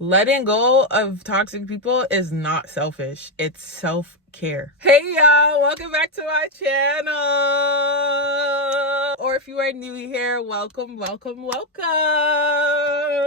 Letting go of toxic people is not selfish. It's self-care. Hey y'all, welcome back to my channel. Or if you are new here, welcome.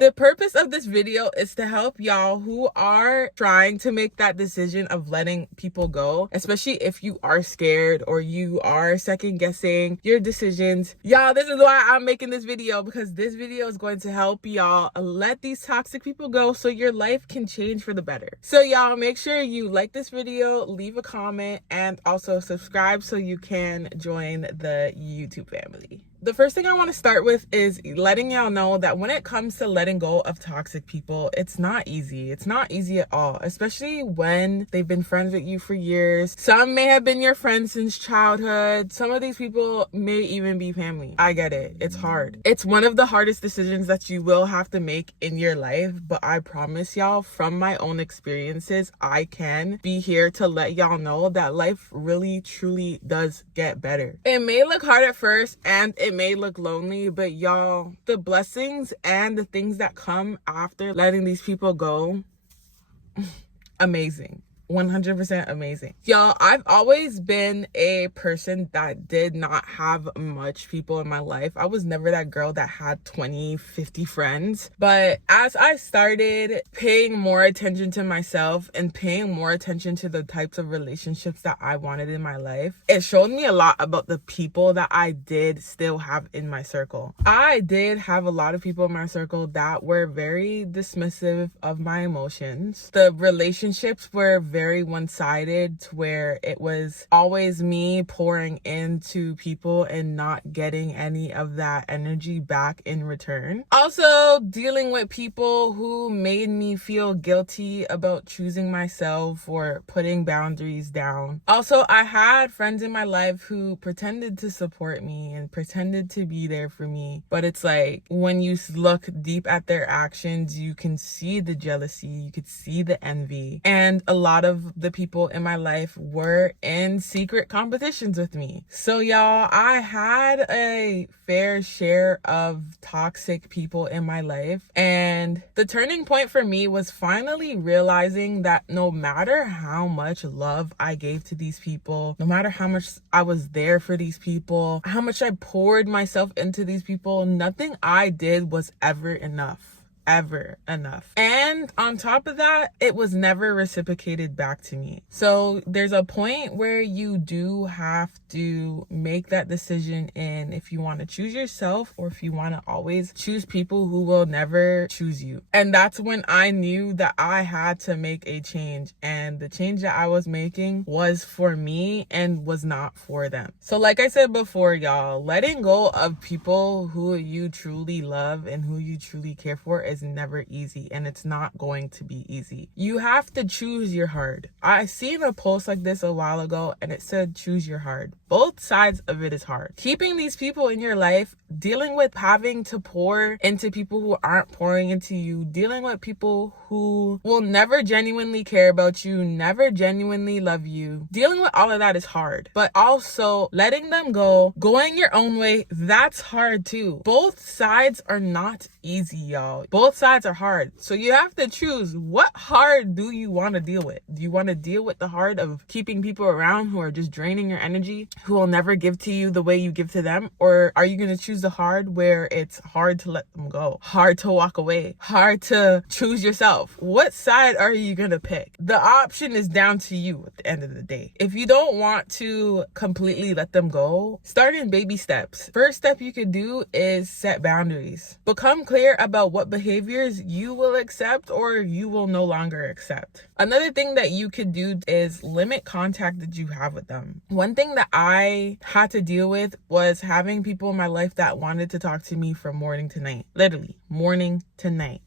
The purpose of this video is to help y'all who are trying to make that decision of letting people go, especially if you are scared or you are second guessing your decisions. Y'all, this is why I'm making this video, because this video is going to help y'all let these toxic people go so your life can change for the better. So y'all, make sure you like this video, leave a comment, and also subscribe so you can join the YouTube family. The first thing I want to start with is letting y'all know that when it comes to letting go of toxic people, it's not easy. It's not easy at all, especially when they've been friends with you for years. Some may have been your friends since childhood. Some of these people may even be family. I get it. It's hard. It's one of the hardest decisions that you will have to make in your life, but I promise y'all, from my own experiences, I can be here to let y'all know that life really, truly does get better. It may look hard at first, and it may look lonely, but y'all, the blessings and the things that come after letting these people go, amazing. 100% amazing. Y'all, I've always been a person that did not have much people in my life. I was never that girl that had 20, 50 friends. But as I started paying more attention to myself and paying more attention to the types of relationships that I wanted in my life, it showed me a lot about the people that I did still have in my circle. I did have a lot of people in my circle that were very dismissive of my emotions. The relationships were very one-sided, to where it was always me pouring into people and not getting any of that energy back in return. Also, dealing with people who made me feel guilty about choosing myself or putting boundaries down. Also, I had friends in my life who pretended to support me and pretended to be there for me, but it's like when you look deep at their actions, you can see the jealousy, you could see the envy, and a lot of the people in my life were in secret competitions with me. So y'all, I had a fair share of toxic people in my life, and the turning point for me was finally realizing that no matter how much love I gave to these people, no matter how much I was there for these people, how much I poured myself into these people, nothing I did was ever enough. And on top of that, it was never reciprocated back to me. So there's a point where you do have to make that decision in if you want to choose yourself or if you want to always choose people who will never choose you. And that's when I knew that I had to make a change, and the change that I was making was for me and was not for them. So like I said before, y'all, letting go of people who you truly love and who you truly care for is never easy, and it's not going to be easy. You have to choose your heart. I seen a post like this a while ago, and it said choose your heart. Both sides of it is hard. Keeping these people in your life, dealing with having to pour into people who aren't pouring into you, dealing with people who will never genuinely care about you, never genuinely love you, dealing with all of that is hard. But also letting them go, going your own way, that's hard too. Both sides are not easy, y'all. Both sides are hard. So you have to choose, what hard do you want to deal with? Do you want to deal with the hard of keeping people around who are just draining your energy, who will never give to you the way you give to them? Or are you going to choose the hard where it's hard to let them go, hard to walk away, hard to choose yourself? What side are you going to pick? The option is down to you at the end of the day. If you don't want to completely let them go, start in baby steps. First step you could do is set boundaries. Become clear about what behaviors you will accept or you will no longer accept. Another thing that you could do is limit contact that you have with them. One thing that I had to deal with was having people in my life that wanted to talk to me from morning to night. Literally, morning to night.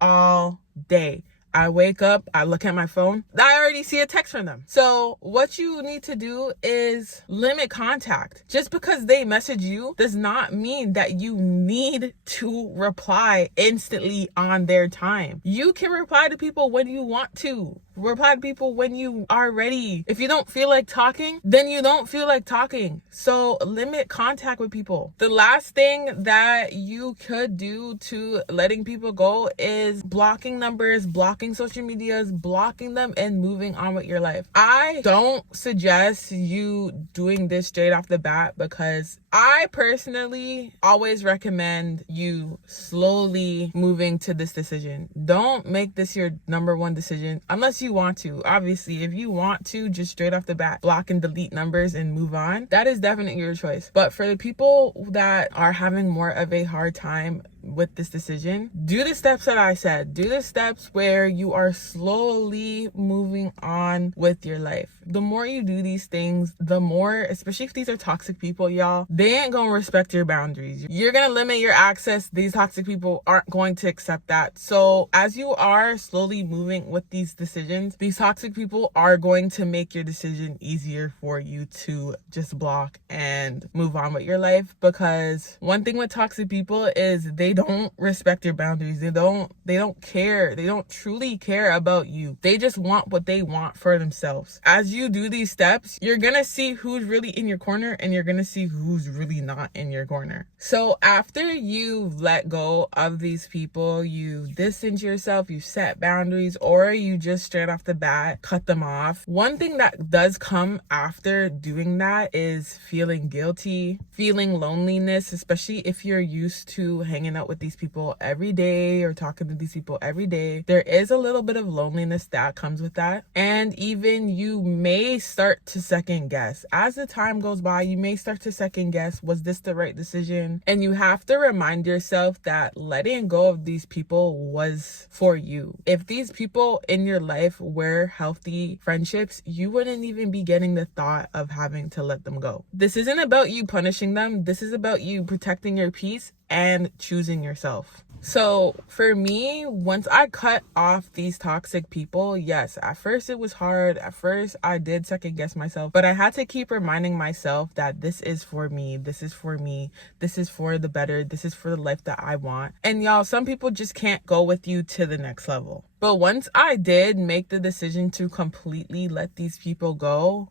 All day. I wake up, I look at my phone, I already see a text from them. So what you need to do is limit contact. Just because they message you does not mean that you need to reply instantly on their time. You can reply to people when you want to. Reply to people when you are ready. If you don't feel like talking, then you don't feel like talking. So limit contact with people. The last thing that you could do to letting people go is blocking numbers, blocking social medias, blocking them, and moving on with your life. I don't suggest you doing this straight off the bat because I personally always recommend you slowly moving to this decision. Don't make this your number one decision unless you want to. Obviously, if you want to just straight off the bat block and delete numbers and move on, that is definitely your choice. But for the people that are having more of a hard time with this decision, do the steps that I said. Do the steps where you are slowly moving on with your life. The more you do these things, the more, especially if these are toxic people, y'all, they ain't gonna respect your boundaries. You're gonna limit your access. These toxic people aren't going to accept that. So as you are slowly moving with these decisions, these toxic people are going to make your decision easier for you to just block and move on with your life. Because one thing with toxic people is they don't respect your boundaries. They don't care. They don't truly care about you. They just want what they want for themselves. As you do these steps, you're gonna see who's really in your corner and you're gonna see who's really not in your corner. So after you let go of these people, you distance yourself, you set boundaries, or you just straight off the bat cut them off. One thing that does come after doing that is feeling guilty, feeling loneliness, especially if you're used to hanging out with these people every day or talking to these people every day. There is a little bit of loneliness that comes with that. And even you may start to second guess. As the time goes by, you may start to second guess, was this the right decision? And you have to remind yourself that letting go of these people was for you. If these people in your life were healthy friendships, you wouldn't even be getting the thought of having to let them go. This isn't about you punishing them. This is about you protecting your peace and choosing yourself. So for me, once I cut off these toxic people, yes, at first it was hard. At first I did second guess myself, but I had to keep reminding myself that this is for me. This is for me. This is for the better. This is for the life that I want. And y'all, some people just can't go with you to the next level. But once I did make the decision to completely let these people go,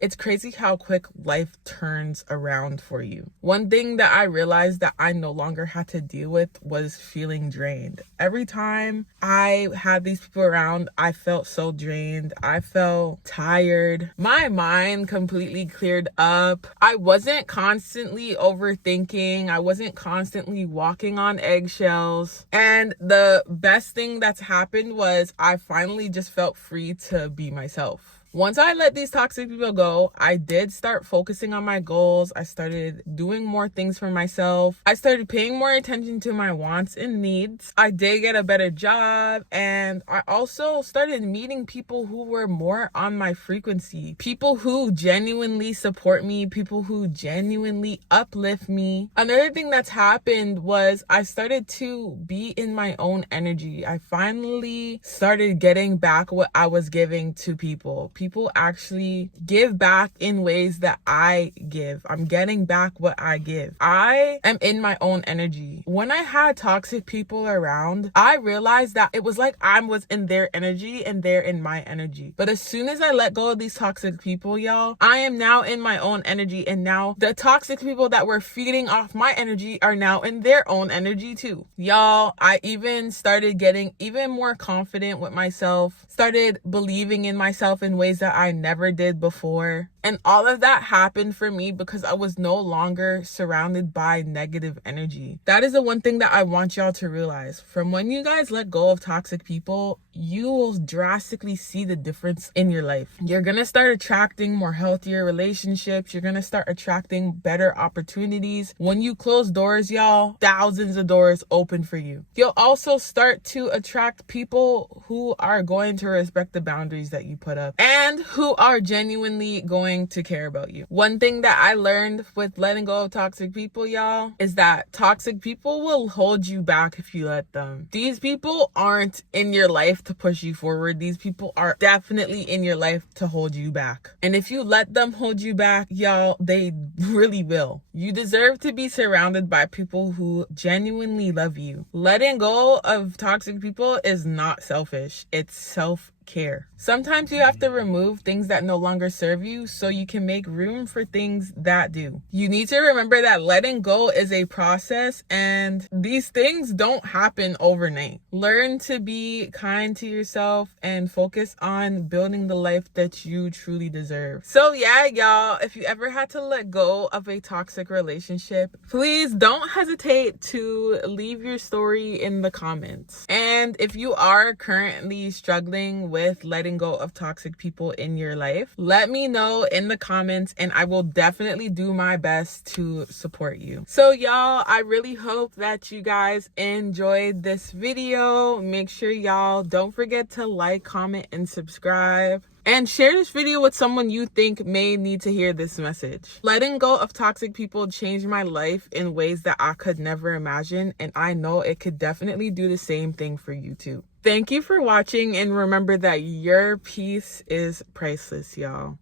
it's crazy how quick life turns around for you. One thing that I realized that I no longer had to deal with was feeling drained. Every time I had these people around, I felt so drained. I felt tired. My mind completely cleared up. I wasn't constantly overthinking. I wasn't constantly walking on eggshells. And the best thing that's happened was I finally just felt free to be myself. Once I let these toxic people go, I did start focusing on my goals. I started doing more things for myself. I started paying more attention to my wants and needs. I did get a better job, and I also started meeting people who were more on my frequency. People who genuinely support me, people who genuinely uplift me. Another thing that's happened was I started to be in my own energy. I finally started getting back what I was giving to people. People actually give back in ways that I give. I'm getting back what I give. I am in my own energy. When I had toxic people around, I realized that it was like I was in their energy and they're in my energy. But as soon as I let go of these toxic people, y'all, I am now in my own energy. And now the toxic people that were feeding off my energy are now in their own energy too. Y'all, I even started getting even more confident with myself, started believing in myself in ways that I never did before. And all of that happened for me because I was no longer surrounded by negative energy. That is the one thing that I want y'all to realize. From when you guys let go of toxic people, you will drastically see the difference in your life. You're gonna start attracting more healthier relationships. You're gonna start attracting better opportunities. When you close doors, y'all, thousands of doors open for you. You'll also start to attract people who are going to respect the boundaries that you put up and who are genuinely going going to care about you. One thing that I learned with letting go of toxic people, y'all, is that toxic people will hold you back if you let them. These people aren't in your life to push you forward. These people are definitely in your life to hold you back. And if you let them hold you back, y'all, they really will. You deserve to be surrounded by people who genuinely love you. Letting go of toxic people is not selfish. It's self-care. Sometimes you have to remove things that no longer serve you so you can make room for things that do. You need to remember that letting go is a process and these things don't happen overnight. Learn to be kind to yourself and focus on building the life that you truly deserve. So yeah, y'all, if you ever had to let go of a toxic relationship, please don't hesitate to leave your story in the comments. And if you are currently struggling with letting go of toxic people in your life, let me know in the comments and I will definitely do my best to support you. So y'all, I really hope that you guys enjoyed this video. Make sure y'all don't forget to like, comment, and subscribe. And share this video with someone you think may need to hear this message. Letting go of toxic people changed my life in ways that I could never imagine, and I know it could definitely do the same thing for you too. Thank you for watching, and remember that your peace is priceless, y'all.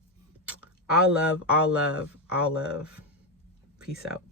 All love, all love, all love. Peace out.